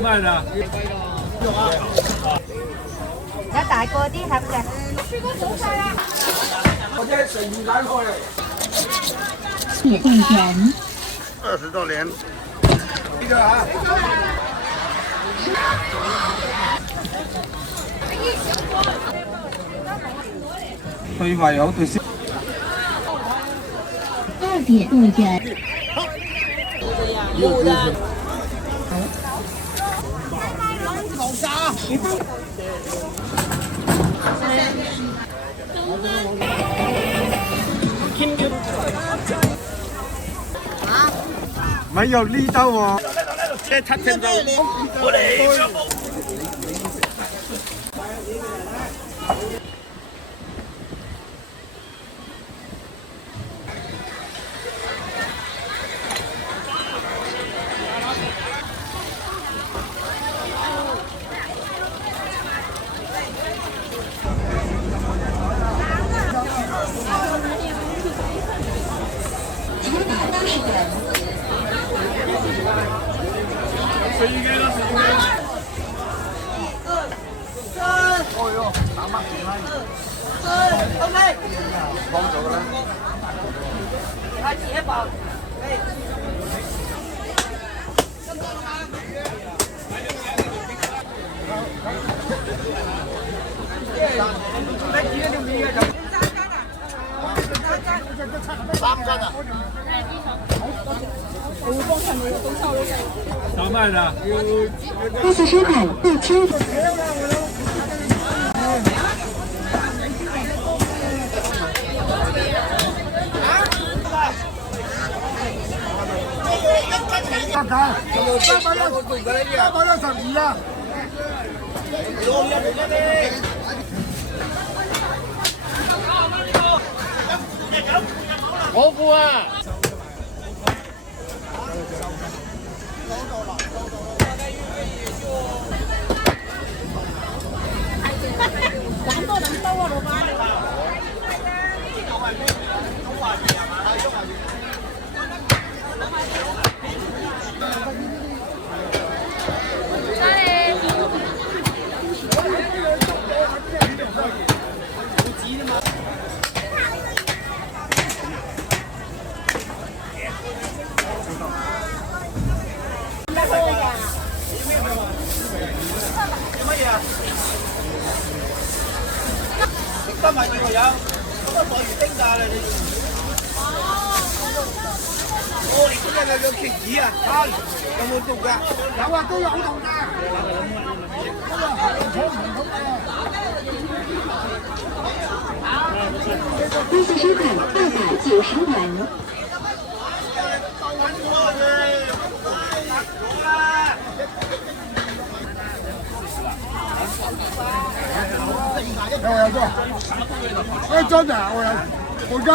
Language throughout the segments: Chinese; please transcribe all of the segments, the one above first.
賣啦？有大個啲盒嘅。我這是魚眼開嚟。铁豆圆20多年。呢個啊。對胃好對消。2铁豆圆，有的。沒有力道哦。這七千多，我哋。小麥的。快速收款6000。312啊！我付啊！賺多兩刀啊，老闆！今日要有，咁啊袋魚丁㗎你。哦，你今日有茄子啊？有冇凍㗎？有啊，都有凍㗎。快速收款290元。我有做，哎真啊，我跟。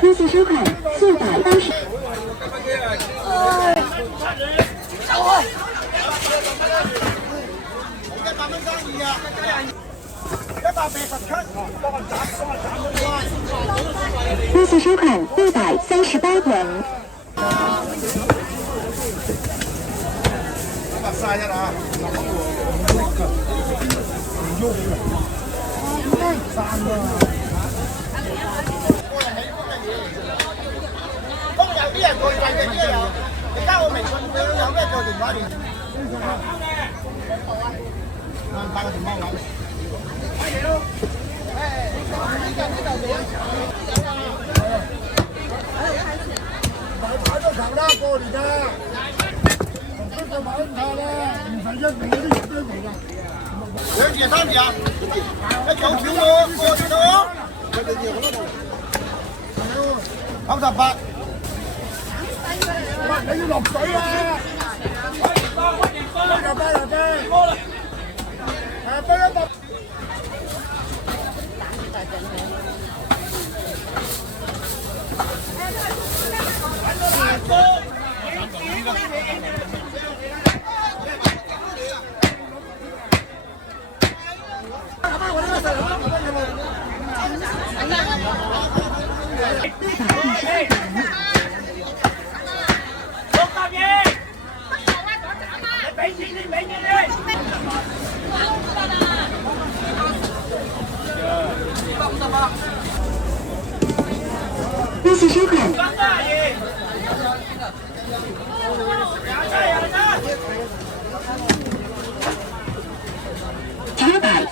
快速收款480。100蚊生意啊！187，幫我斬。快速收款238元。晒一啊！都有啲人過季嘅，啲有。你加我微信，佢有咩個電話連？打個電話嚟。打咗球啦，過年啦。買唔怕啦，唔使一定嗰啲人都嚟㗎。2字3字啊！1九條喎，過條喎。98。喂，你要落水啊！恭喜收看。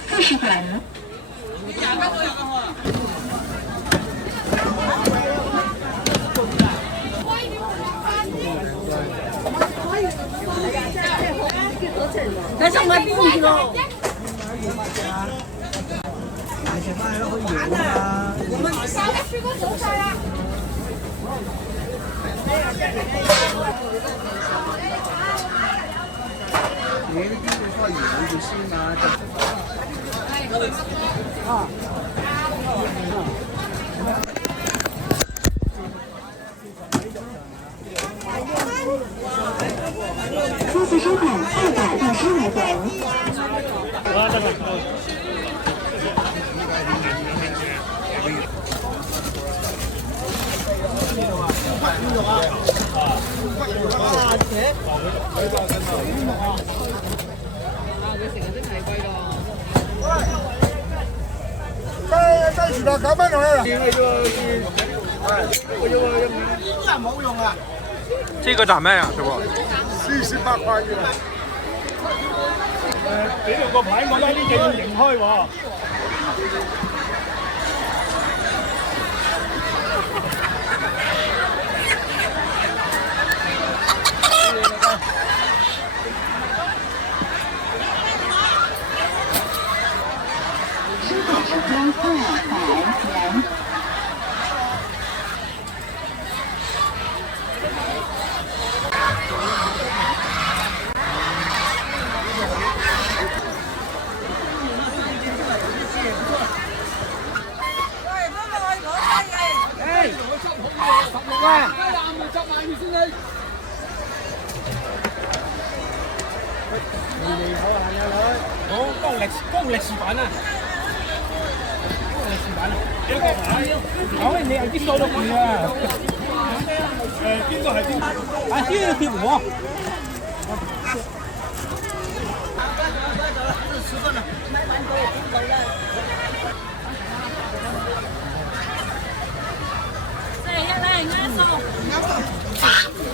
940元。在上面不去喽。我们啥个水果做啥呀？恭喜收看260元。再洗了，赶快来了。冇用啊！这个咋卖啊，师傅？48块一個。俾到個牌我啦，呢隻要迎開喎。收款时间200元。光力士版啊！光力士版啊！有個牌，講你係邊個都會啊！邊個係邊個？啊，呢個貼我。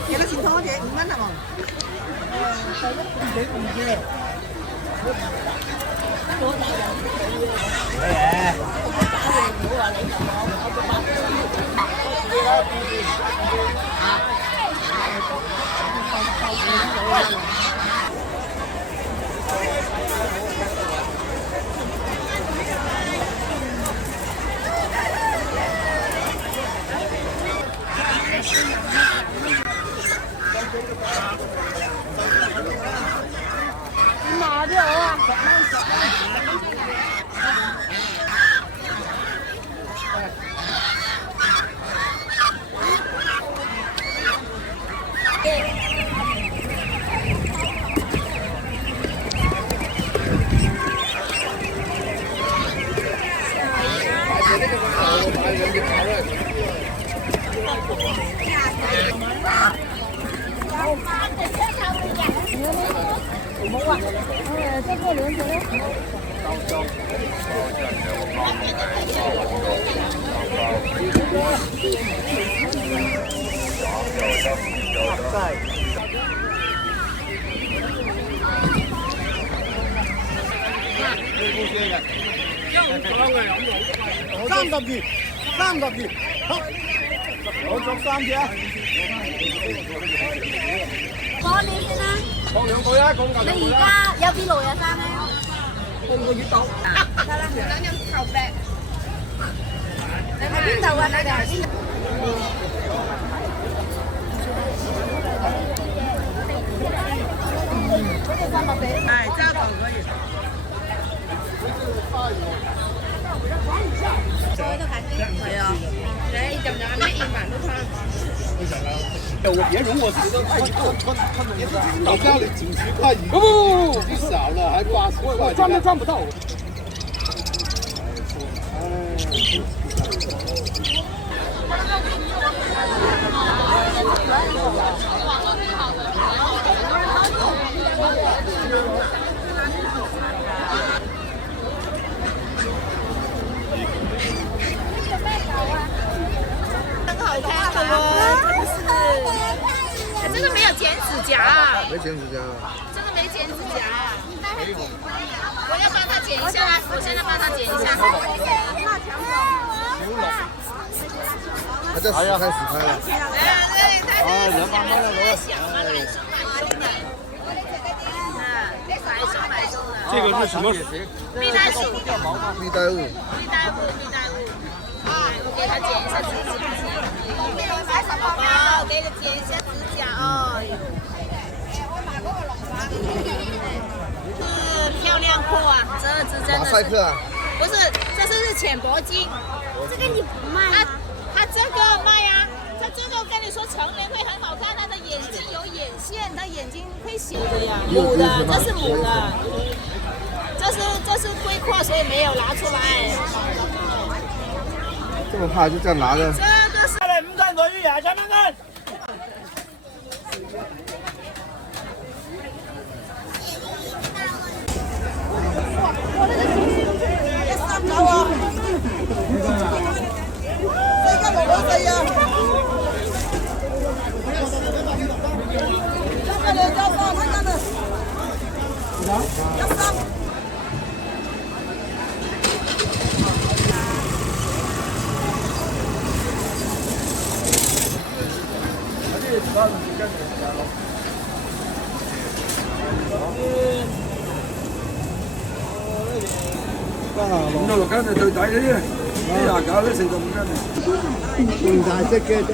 幾多錢拖嘢？5蚊係嘛？麻啲好啊冇啊，这个轮子呢？32，好，我作3隻啊。講你先啦。放2個啊，講緊。你而家有幾耐啊？生咧？半個月到。得啦，兩樣頭餅。你喺邊度啊？你哋喺邊度？係揸糖可以。係啊，你就有咩英文都翻。我别容我10块一个，老家里90块一个，不，你少了还80块，我赚都赚不到。很好看的哦，是。真的没有剪指甲啊！没剪指甲。真的没剪指甲。我要帮他剪一下，我现在帮他剪一下。他叫死开死开了。对，人慢慢的来小嘛，来松买松的。买松买松的。这个是什么？蜜袋鼯。蜜袋鼯。蜜袋鼯，蜜袋鼯。我给他剪一下指甲。哦，给他剪一下指甲哦。漂亮裤啊，这只真的是。马赛克啊？不是，这是浅薄金。这个你不卖啊？他这个卖呀，他这个我跟你说，成人会很好看，他的眼睛有眼线，他眼睛会小的呀，母的，这是母的，这是龟壳，所以没有拿出来。这么怕就这样拿着。这个是。来5斤鲈鱼啊，2,000蚊。5斤最抵嗰啲，29都4到5斤。咁大隻嘅啫。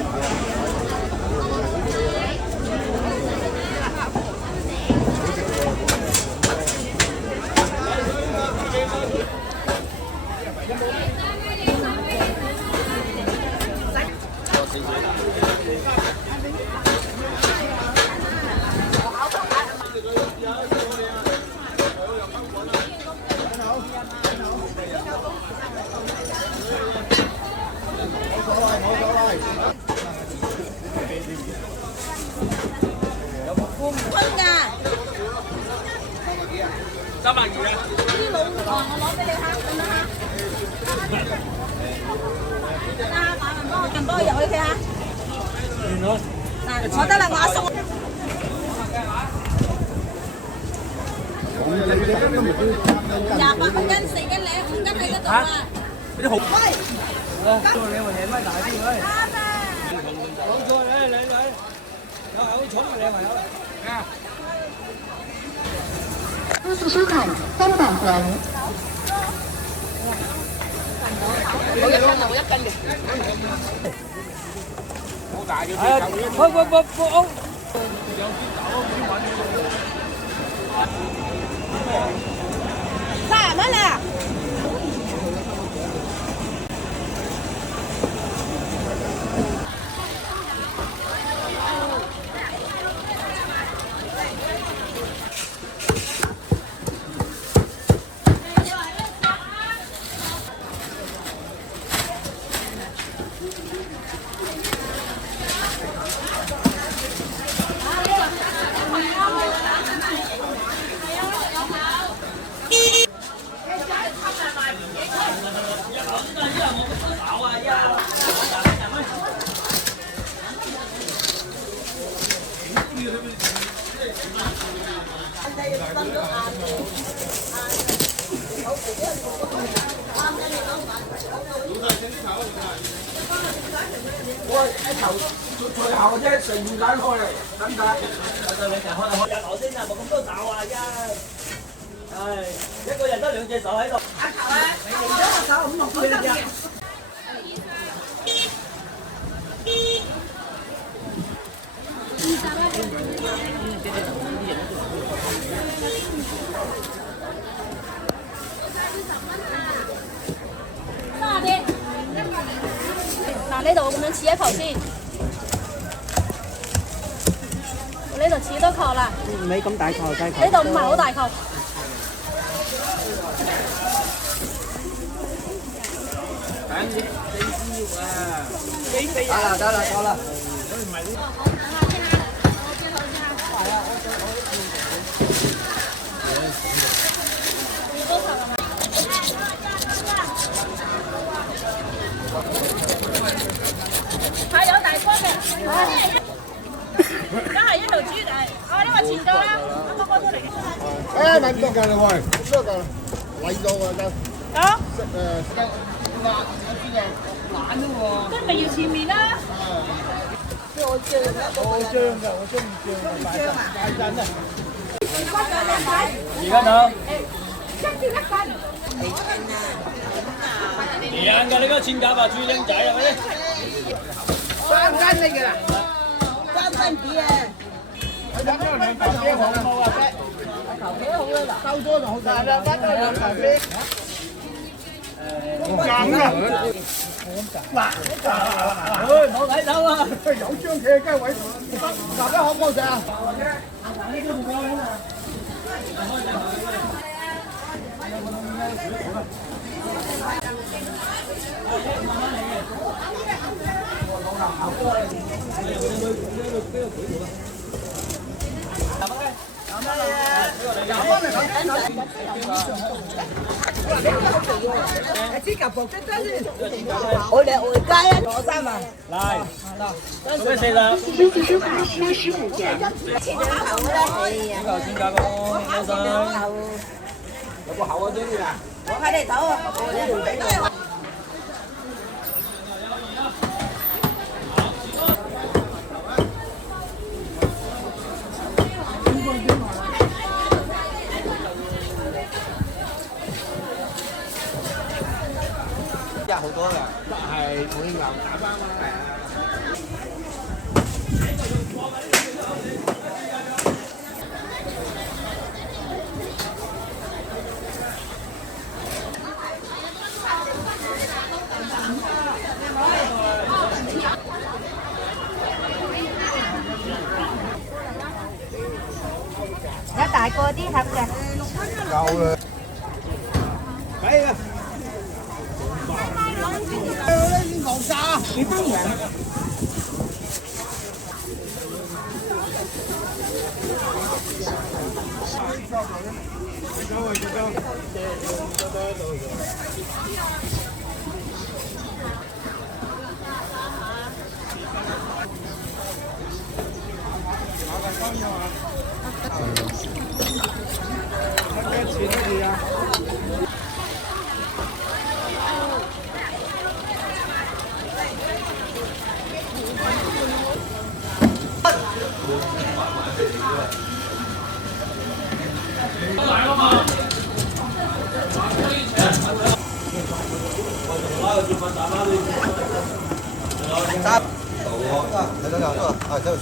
我得啦，我阿叔。28公斤，4斤兩，5斤喺嗰度啊！嗰啲好。喂，你話嘢咪大啲喂？冇錯，靚女，有寵物靚朋友嚟。啊！恭喜收看三百元。我1斤啊，我1斤嘅。30蚊啊！最後啫，成魚蛋開嚟，等等。日頭先啊，冇咁多爪啊，唉，一個人得2隻手喺度。阿球啊，你咗個手5、6斤嘅。嗱，呢度我咁樣切一球先，我呢度切多球啦。唔係咁大球，細球。呢度唔係好大球。等你知啊！得啦，夠啦。还有大哥嘅，都係一條豬嚟。哦，呢個前咗啦，啱啱開出嚟嘅。誒，問多㗎啦喂，多㗎，嚟咗㗎真。啊？懶咯喎。都咪要前面啦。我張㗎，我中意張㗎，大陣啊！而家等。靚嘅呢個千甲啊，豬靚仔係咪？3斤嚟㗎啦3斤幾啊？你睇呢兩嚿啤好冇啊？收咗就好大啦，翻到兩嚿啤。咁啊！喂，冇睇到啊！有張企雞位，嗱，可唔可以食啊？我哋回家啊，攞3萬。嚟，做咩40？休息收卡需15元。呢個千甲咯，老細。有個口啊，真係啊！我喺你頭啊，我哋唔俾我。好多㗎，係會牛打翻啦。有大個啲盒嘅。夠啦。係啊。牛雜幾多人？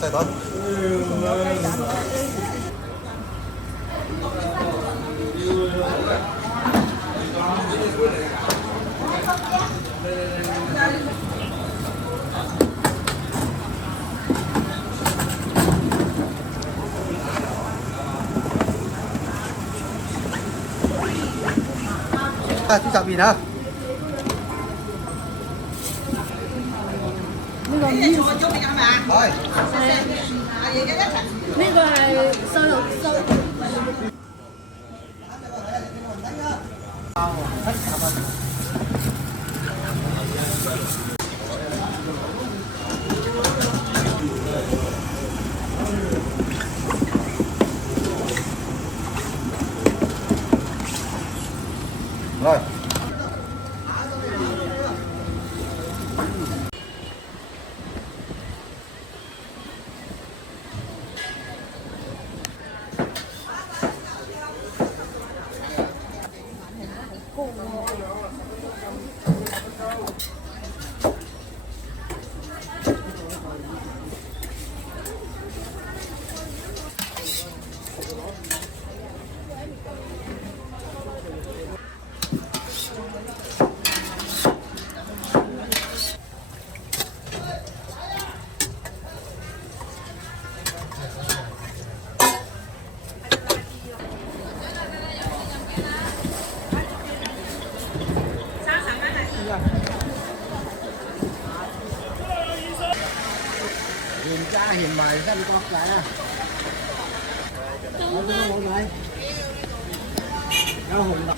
細袋。啊，豬雜麵啊！呢個係收落收。來。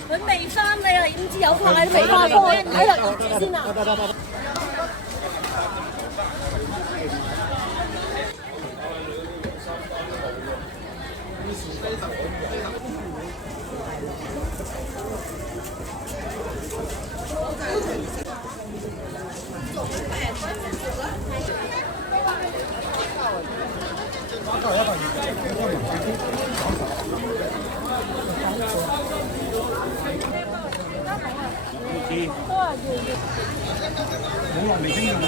佢未翻你啊？點知有翻喺未翻過？睇下住先啊！冇落嚟蒸嘅，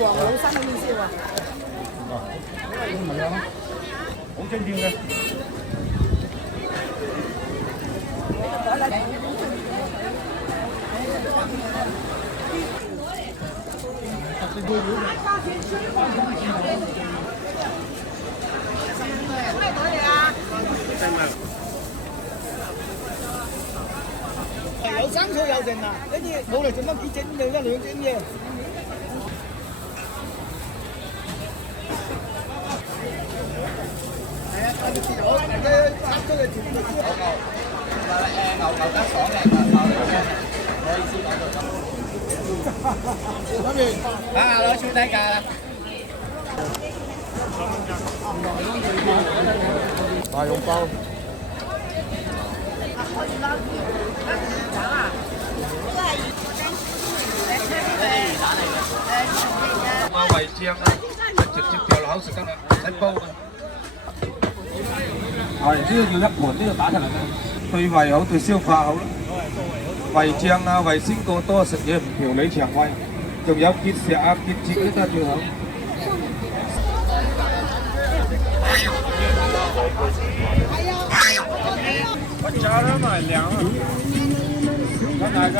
黃老生嘅意思喎。唔係啊，好精緻嘅。有生草有剩啊！呢啲冇嚟做乜幾整就一兩整嘅。係啊，大家知道，大家拍出嚟全部都知。牛得爽嘅，唔好意思講到咁。諗住等下攞超低價啦。大肉包。胃醬啦，直接掉落口食得啦，唔使煲嘅。係呢個要一盤，呢個打出嚟嘅，對胃好，對消化好啦。胃脹啊，胃酸過多食嘢唔調理腸胃，仲有結石啊、結節都係最好。我加了嘛，凉了。看哪个？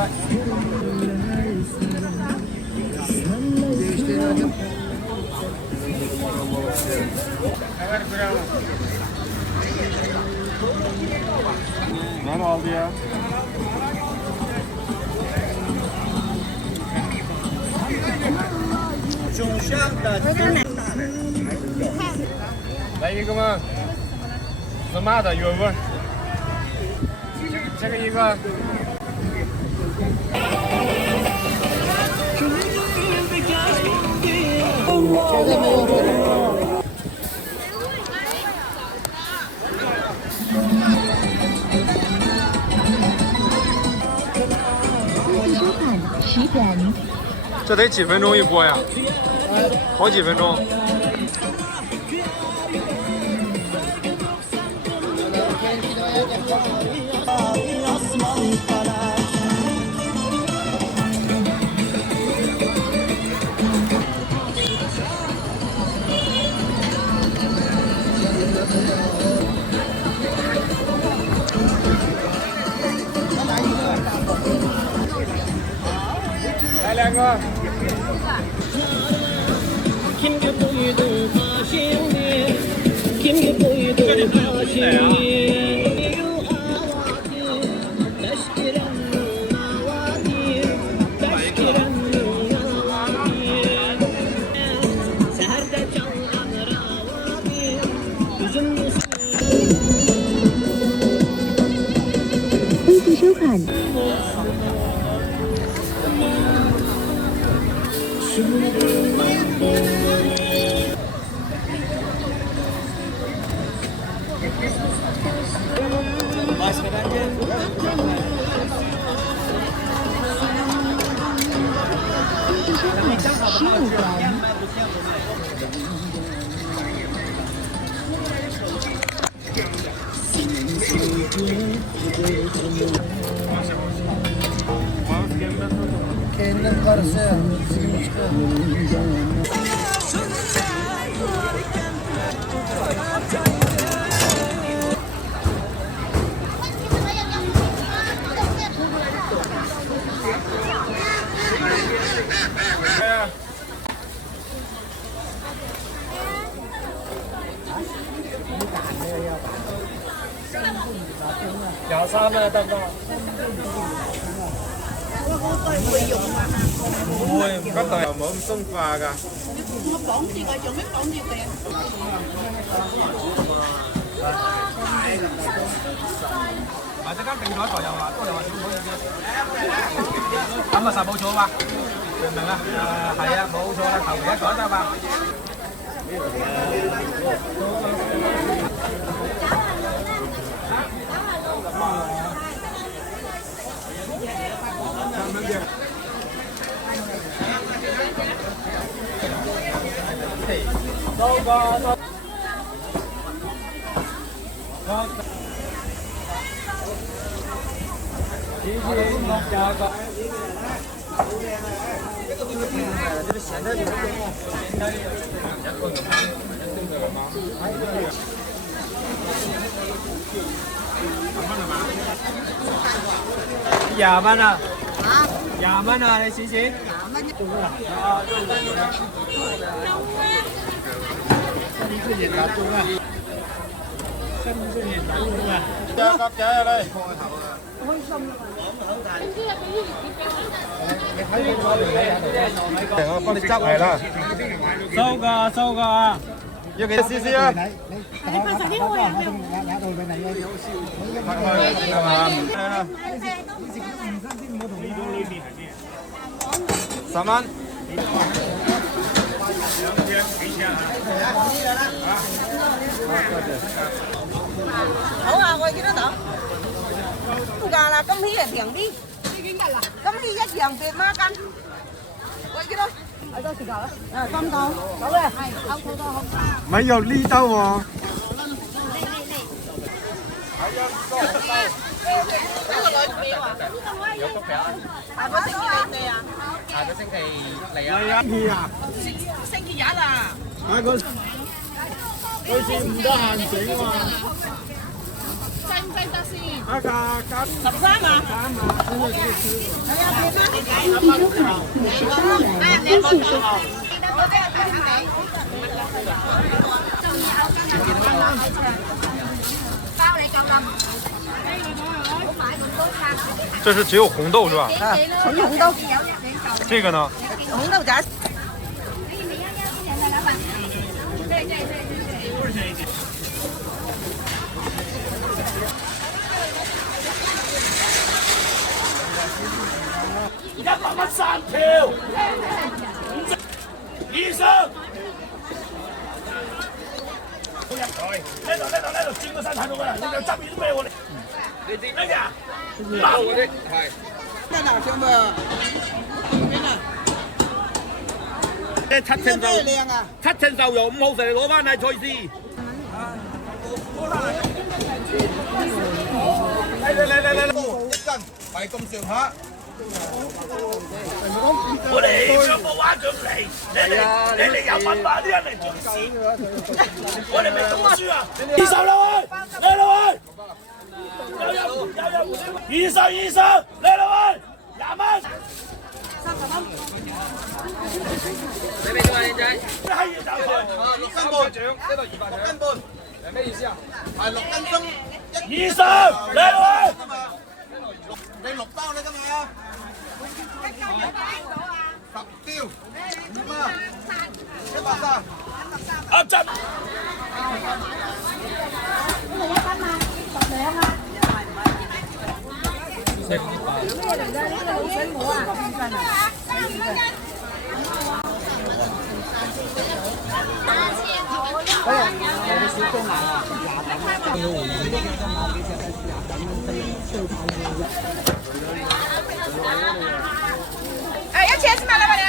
蛮好的呀。中香的。来一个嘛，是麻的原味。这个一个。这得几分钟一锅呀？好几分钟。来两个。微信收款。Kendin karısı. 23啊，得唔得？唔會，嗰度又冇咁鬆化㗎。我綁住佢，用咩綁住佢啊？或者間定咗一台又話都係話少好嘢咁啊，實冇錯嘛，明唔明啊？係啊，冇錯啦，頭期一改得嘛。20蚊啊！20蚊啊！你試試。我幫你執係啦。收㗎，收㗎。要幾多 cc 啊？10蚊。好啊，我幾多度？唔價啦，金禧係平啲。金禧一樣8孖斤。我幾多？係多時價啦。3檔。好嘅，係好多好。咪有呢兜喎。呢個女俾話。有谷皮啊！下個星期嚟對啊？下個星期嚟啊！係啊，片啊！星期日啊！買個，佢先唔得閒整喎。制唔制得先13啊！这是只有红豆是吧？純紅豆。这个呢？紅豆仔。100蚊3條以上。呢度轉個身睇到㗎啦，你就執啲咩我哋？你點乜呀？包嗰啲係。在哪兄弟？邊啊？七成瘦肉5號食，攞翻嚟菜絲。嚟，一斤係咁上下。我哋上個話咁嚟，你哋有文化啲人嚟做事，我哋未讀過書啊！20啦喂，嚟啦喂！有20，嚟啦喂！20蚊。30蚊。你俾咗啊，靚仔？係要走佢。6斤半獎，呢度200獎。6斤半，係咩意思啊？係6斤鬆。20，嚟啦喂！你6包你㗎嘛？10tiêu，點啊？130。阿珍。哎，要钱是吗，老板娘？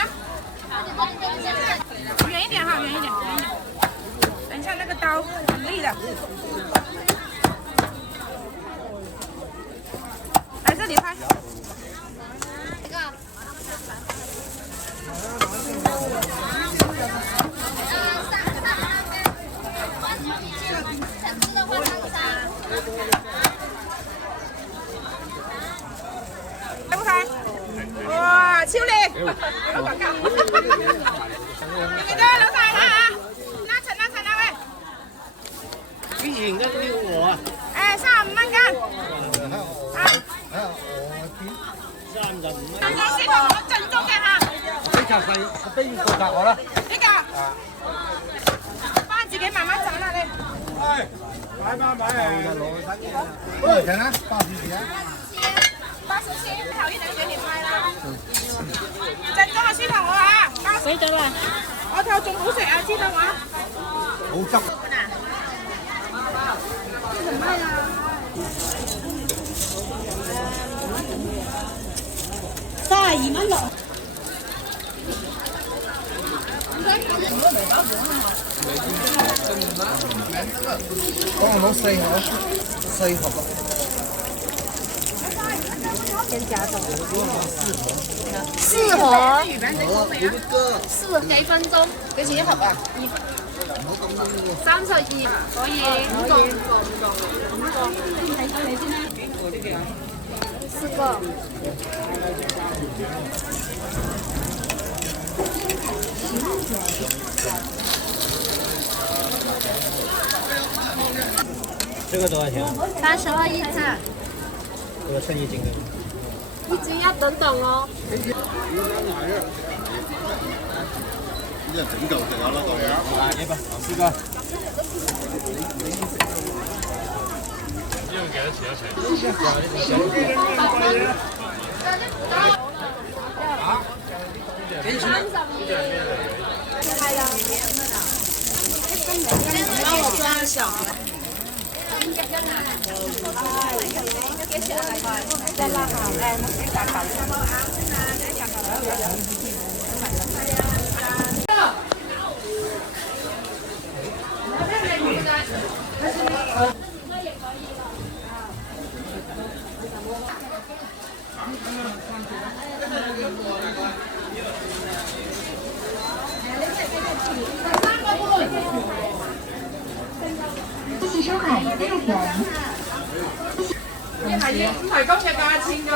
远一点哈，远一点，远一点。等一下那个刀很利的。来这里拍。这个。哇，超靚！老闆價，要幾多老細啊？拉陳啊喂！幾錢斤呢個啊？誒，35蚊斤。下可以，等于做好了。呢個，爸自己慢慢找啦你。哎，買買買多少錢啊？80幾啊80千，頭呢兩幾年派啦。陣間我先同我啊，俾咗啦。我頭仲好食啊，知道嘛？好汁。32蚊6。幫我攞4盒，4盒啊。4盒，4幾分鐘？幾錢一盒啊？32，可以5個。睇你先啦。4個。这个多少钱？32一隻。这个称1斤的。1斤要等等哦。一整嚿就有啦，個樣。100，4個。用幾多錢一齊？係啦。幫我裝小盒。谢谢收看6元。唔係今日價錢㗎。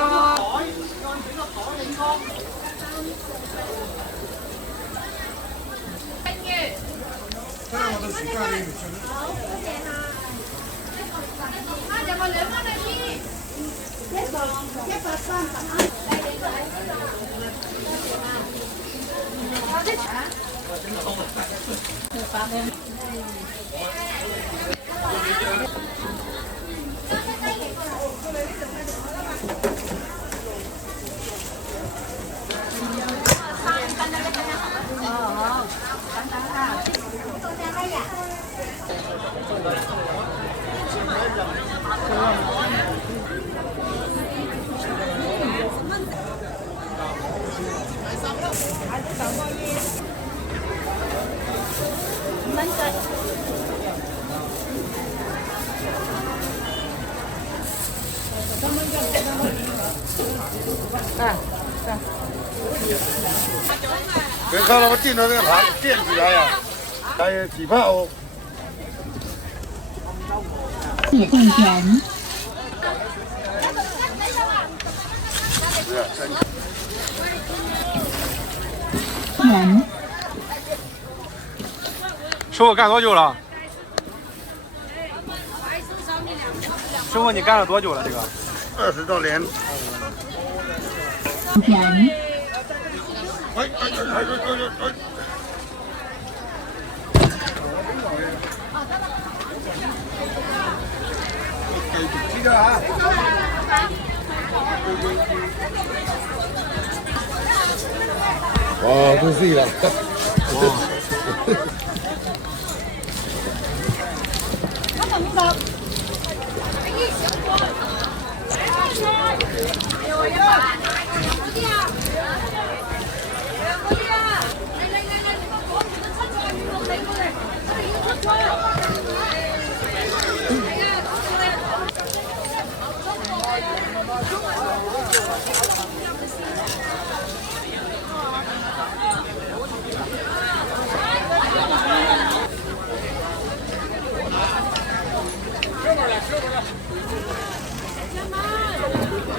别看到我订的那个盘垫起来呀，还有几炮哦。也会员。元。师傅干多久了？师傅你干了多久了？这个20多年。元。哎，记得啊。哇，都是了。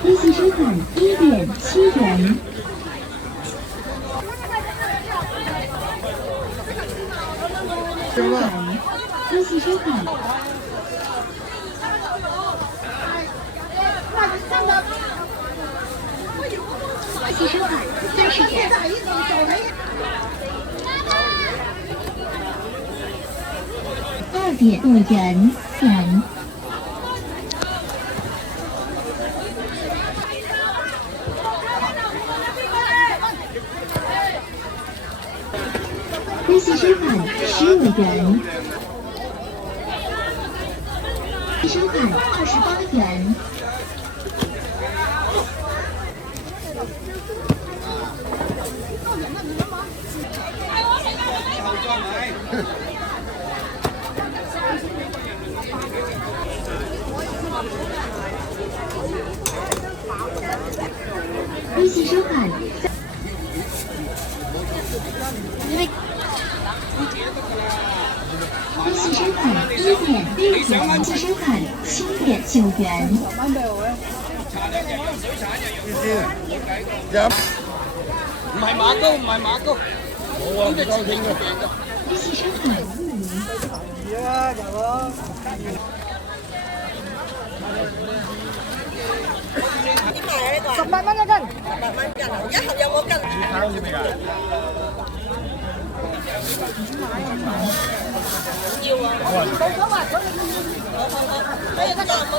一起收看1点7元。一起收看。一起收看30元。点5元。微信收款15元。收款28元。微信收款。微信收款1点6元，微信收款7点9元。唔係馬高，唔係馬高，冇啊，唔夠傾嘅。微信收款。18蚊一斤，18蚊一盒，一盒有冇斤？好似未㗎？要啊，冇所謂，好，哎呀，得啦，冇。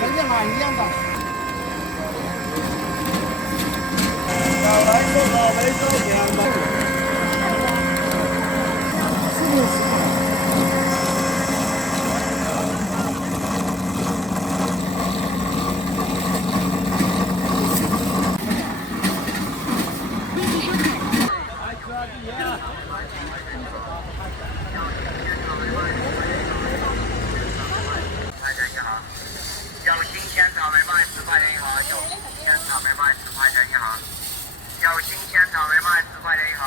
跟这马一样的。老来做老梅做两百。有新鲜草莓卖10块钱一盒，有新鲜草莓卖10块钱一盒，有新鲜草莓卖10块钱一盒。